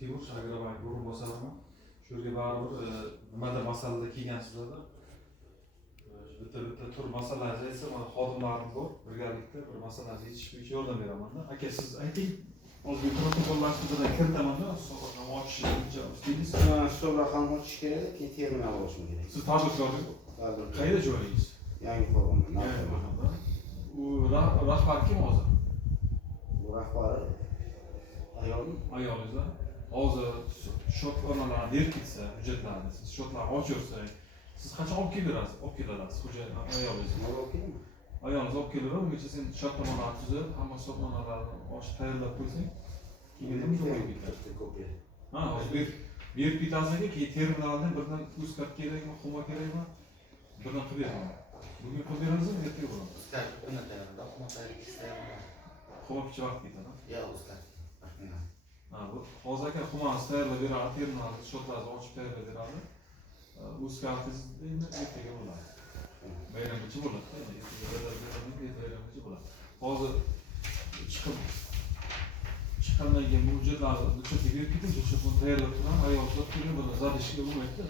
Timur Agrabank guruh bosarman. Shu yerga baribir nimada masalada kelgansizlarda bitta tur masalalarni aytsa, mana xodimlarim bor, birgalikda bir masalalarni yechish bo'yicha yordam beraman-da. Aka, siz ayting. Hozir protokollashtirishdan kiritaman-da, hisobotni ochish deysiz. Hisob raqamni ochish kerak, keyin terminal olishim kerak. Siz tadbirkorsiz. Qayerda joyingiz? Yangi Qo'rg'onda. Yangi Qo'rg'onda. U rahbar kim hozir? Bu rahbari ayolmi? Ayolingizda. Hozir shotlarni berkitsa, hujjatlarni siz shotlarni ochirsak, siz qachon olib kelasiz? Olib kelasiz hujjatlarni ayolingiz. Nima olib keldimi? Ayolingiz olib keladi, ungacha sen shartnomalarni tuzib, hamma shartnomalarni ochib tayyorlab qo'ysang, keyin jo'nab ketadi. Ha, hozir berib bitasizga, keyin terminaldan birdan uzkart kerakmi, xuma kerakmi? Birdan qilib beraman. Bugun qilib beramizmi, ertaga bo'ladimi? Uzkart buni tayyorlab, xuma tayyorlayman. Xuma picha vaqt ketadi. Yo'q, uzkart. Ha, bu hozir aka xumani tayyorlab beradi, terminalni shotlarni ochib tayyorlab beradi. Uzkartingiz endi ertaga bo'ladi. Bayramgacha bo'ladi. Bayramgacha bo'ladi. Hozir chiqqandan keyin bu hujjatlarni duchorga berib keting, o'sha buni tayyorlab turamiz. Ayol zot kelib buni zadishga bo'lmaydi.